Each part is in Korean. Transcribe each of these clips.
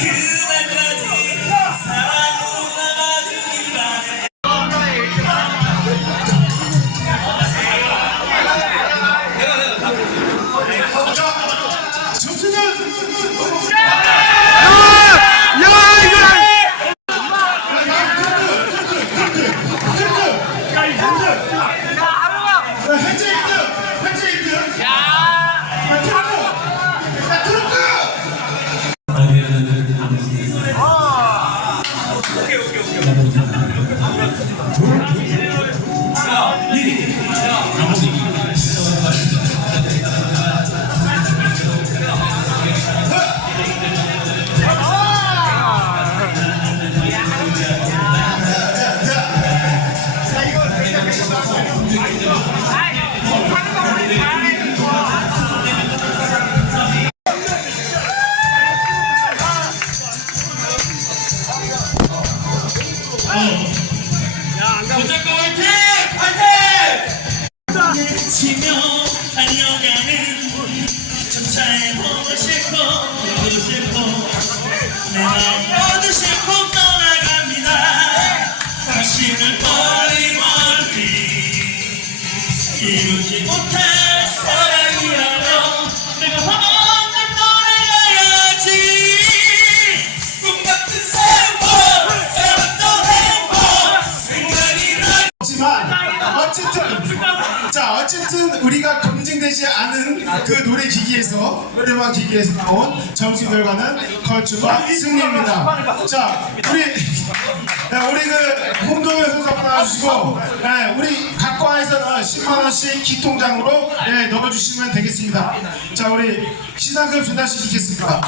You. 내 그 노래 기기에서 노래방 기기에서 나온 점수 결과는 건축과 승리입니다. 자 우리 네, 우리 그 홍동현 선수 한번 나와주시고 네, 우리 각과에서는 10만 원씩 기통장으로 네, 넣어주시면 되겠습니다. 자 우리 시상금 전달시키겠습니다.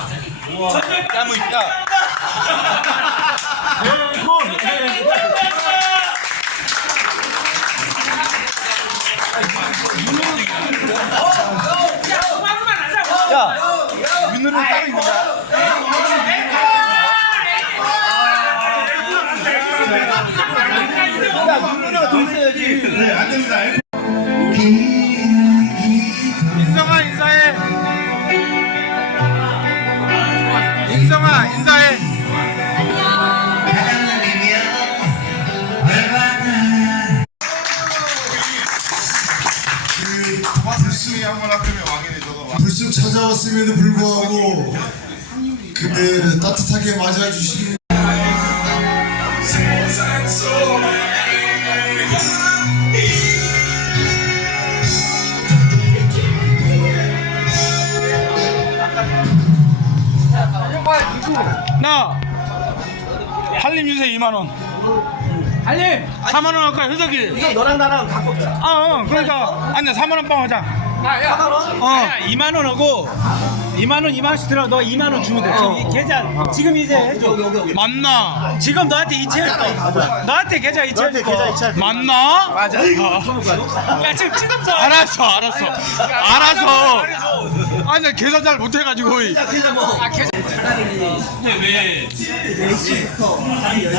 윤호는 따로 있는 거야? 야, 윤호가 돈 써야지. 네 안 됩니다. 인성아 인사해! 인성아 인사해! 불쑥이 한번 학교에 왕이네 저거 불쑥 찾아왔음에도 불구하고 그 따뜻하게 맞아주신 나 한림 유세 2만 원. 한림 4만 원 할까 효석이. 이거 너랑 나랑 갖고. 아, 어, 그러니까 아니야 4만 원빵 하자. 4만 원? 어. 2만 원하고 2만 원 2만 원씩 들어 너 2만 원 주면 돼. 지금 이 계좌 지금 이제 해줘. 여기, 여기, 여기. 맞나? 지금 너한테 이체했어. 너한테 계좌 이체했어. 계좌 이체할 맞나? 맞아. 야 지금 지금 써. 알았어, 알았어, 알았어. 아니 나 계산 잘 못해가지고. 그냥 뭐. 근데 왜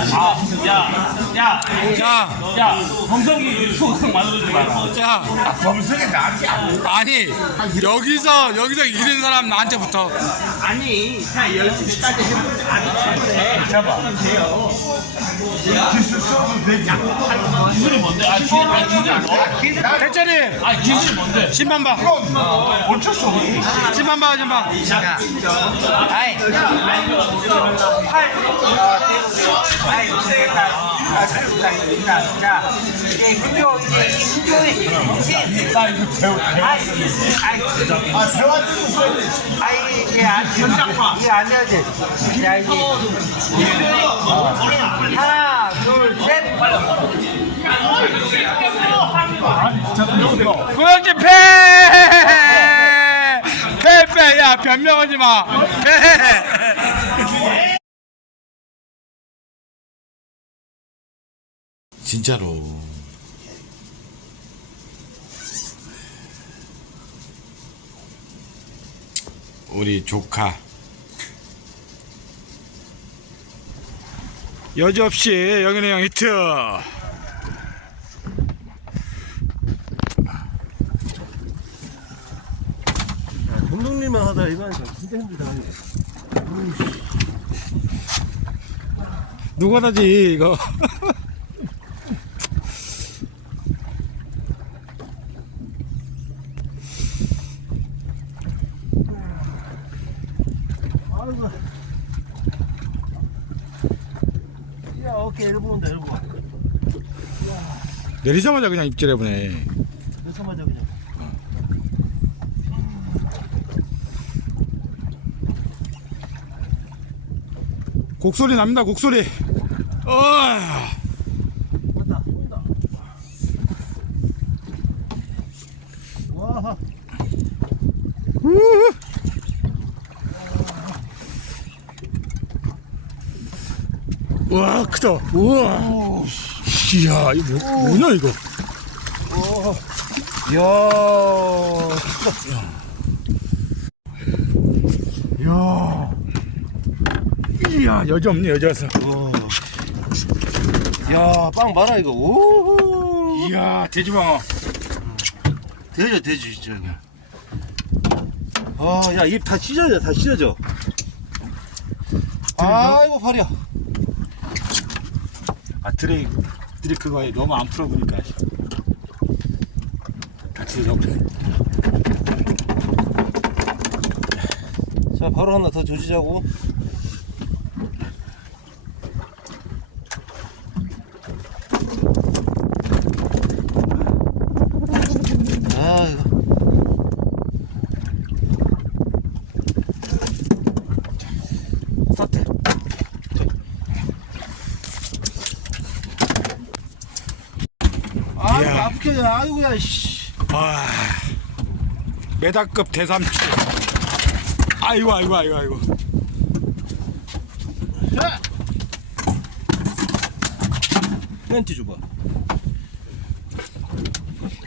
자, 야, 범석이 수강 만들어주지 마라. 자. 범석이 나한테 안 아니 여기서 여기서 잃은 사람 나한테 붙어. 아니 그냥 12시까지 해보자. 아니 그래. 잡아. 기술 써도 되지. 기술이 뭔데? 아, 기술, 아, 기술이 뭐? 대짜리 아, 기술이 뭔데? 신만 봐 어쩔 수 없어. 신만 봐 신만 아이, 아이, 되겠 다. 아, 잘못다. 자, 이게 훈교, 이게 훈교의 나 이거 배우, 배우. 아 이, 아이, 아, 대화 좀 써야 돼. 아이, 이게 안, 이게 안 돼야지. 자, 이제. 하나, 둘, 셋. 고영진 패! 패, 패, 야, 변명하지 마. 패! 진짜로. 우리 조카. 여지없이 영현이 형 히트. 감독님만 하다 이거니까 진짜 힘들다. 누구다지 이거. 아이고. 야, 어깨 일본 온다, 일본. 내리자마자 그냥 입질해보네. 넣자마자 그냥. 곡소리 납니다, 곡소리. 어. 온다, 온다. 와, 와, 크다. 우와. 이야, 이거 뭐, 뭐냐, 이거. 이야. 이야, 여지 없네, 여자서. 야, 빵 봐라 이거. 오, 이야, 돼지방어. 되죠, 되지 진짜. 이거. 아, 야, 입 다 찢어져, 다 찢어져. 아이고 팔이야. 아, 드레이, 드리크가 너무 안 풀어보니까. 잡네. 자, 바로 하나 더 조지자고. 아, 이거. 서태. 아. 아프게, 아이고 야, 씨. 와. 메다급 대삼치. 아이고, 아이고, 아이고, 아이고. 멘트 줘봐.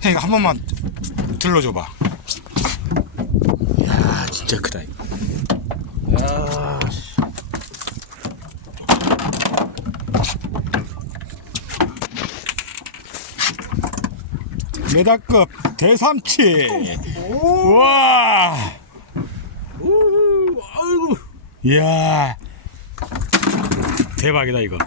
형, 이거 한 번만 들러줘봐. 이야, 진짜 크다. 이거. 메다급 대삼치. 와. 아이고. 이야. 대박이다, 이거.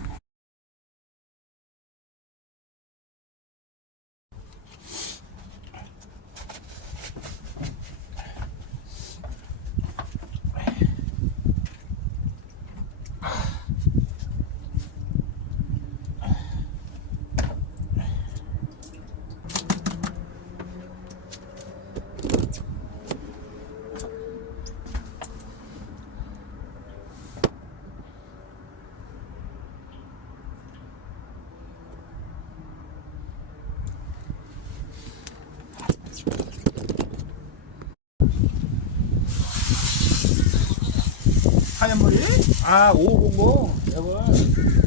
하얀 머리? 아, 500. 이거. 이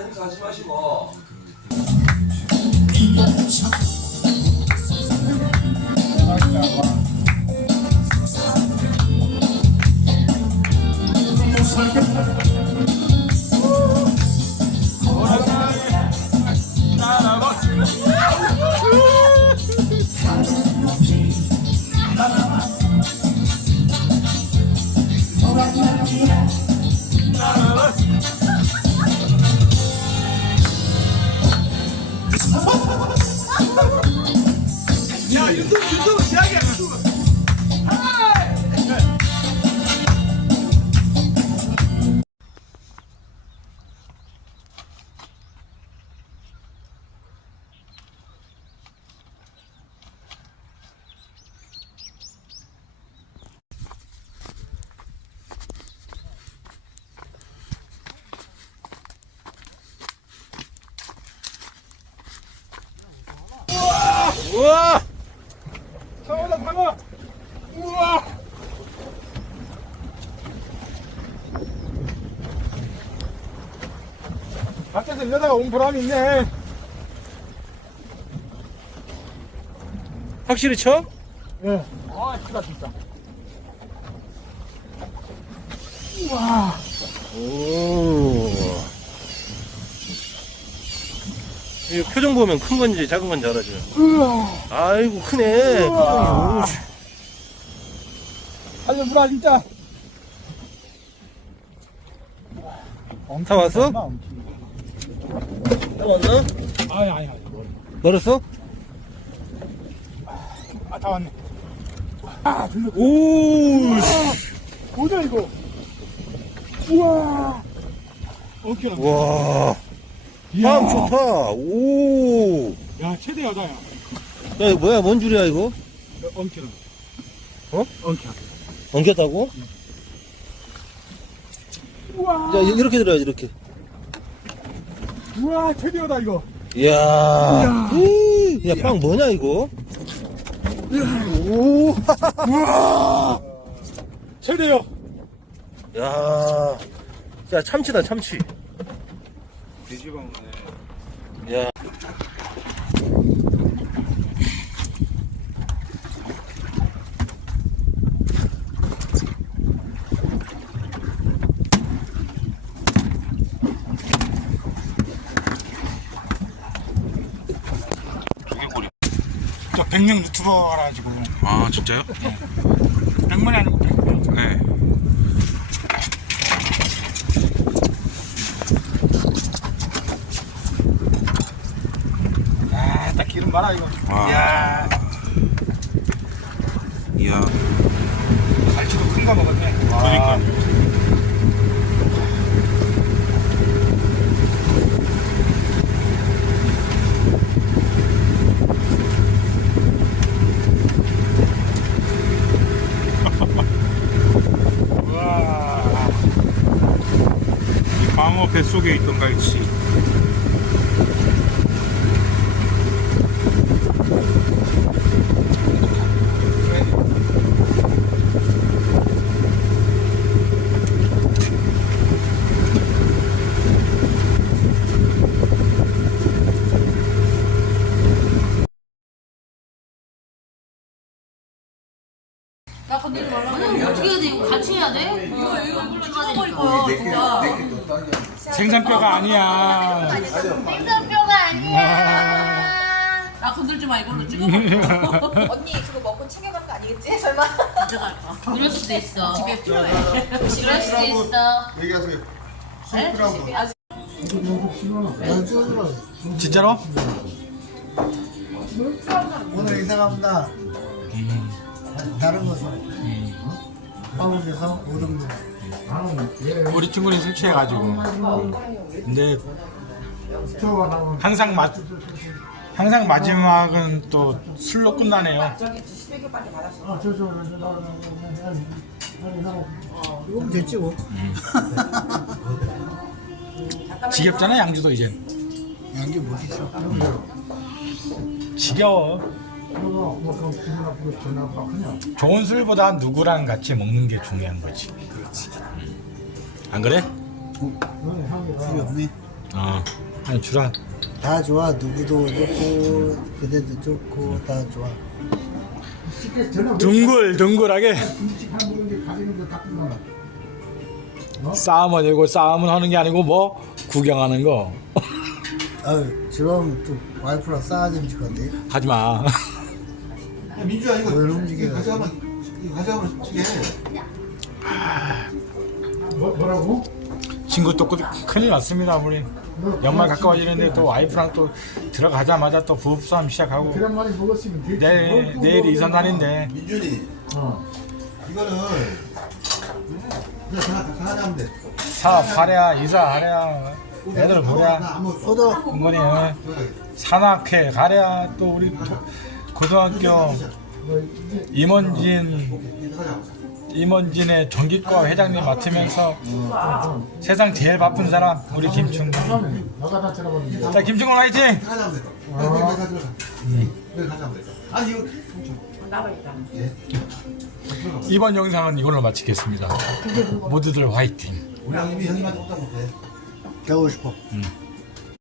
행사하지 마시고 이러다가 온 보람이 있네. 확실히 쳐? 예. 아, 크다 진짜. 우와. 오. 이 표정 보면 큰 건지 작은 건지 알아죠. 우와. 아이고 크네. 우와. 표정이. 살려주라 진짜. 오, 다 왔어? 다 왔나? 아니 아니 아니. 멀었어? 아, 다 왔네. 아, 들려. 오. 뭐냐 이거? 우와. 어깨 나. 와. 이야. 감 좋다. 오. 야 최대 여자야. 야 이거 뭐야? 뭔 줄이야 이거? 엉키는. 어? 엉키. 엉겼다고? 우와. 야 이- 이렇게 들어야지 이렇게. 우와 최대 여자 이거. 이야. 야, 빵 뭐냐, 이거? 오. 우와. 최대요. 야. 야, 참치다, 참치. 돼지가 오네. 야. 저 백명 유튜버라 가지고. 아 진짜요? 백명이 아니고 백명. 네. 아, 딱 기름 봐라 이거. 와. 이야. 갈치도 큰 거 먹었네. 그러니까. 우와. 이 광어 뱃속에 있던 갈치. 나 건드리지 말라고. 어떻게 해야 돼? 이거 같이 해야 돼? 이거 이거 찍어버릴 거야. 진짜. 생선뼈가 아니야. 나 건들지 마 이걸로 찍어버릴 거야. 언니 그거 먹고 챙겨가는 거 아니겠지? 설마? 이럴 수도 있어. 집에 필요해. 이럴 수도 있어. 얘기하세요. 에? 진짜로? 오늘 이사 갑니다. 다른 것은 화물에서 오름도 우리 친구는 술 취해가지고. 근데 항상 마 항상 마지막은 또 술로 끝나네요. 이거면 됐지 뭐. 지겹잖아 양주도 이젠. 양게 뭐 있어? 지겨워. 좋은 술보다 누구랑 같이 먹는 게 중요한 거지. 안 그래? 술이 없네. 어. 아니 주라. 다 좋아 누구도 좋고 그대도 좋고 다 좋아 둥글 둥글하게. 싸움은 이고 싸움은 하는 게 아니고 뭐 구경하는 거 아유 지금 또 와이프랑 질 건데 하지 마. 민주야 이거 뭘 움직여 가져가면 이거 가져가면 어떻게 친구 또 그- 큰일 났습니다 우리. 연말 가까워지는데 또 와이프랑 또 들어가자마자 또 부부싸움 시작하고. 내일 내일 이사 날인데. 민준이. 이거는 그냥 다, 다 하자면 돼. 사업하랴 이사하랴 애들 보랴. 아무 포도 은근히 산악회 가랴 또 우리 도- 고등학교 임원진 임원진의 전기과 회장님 맡으면서 세상 제일 바쁜 사람 우리 김충근 자 김충근 화이팅! 돼돼 이번 영상은 이걸로 마치겠습니다. 모두들 화이팅. 우리 형님이 형님한테 오다 못해 가고 싶어. 음.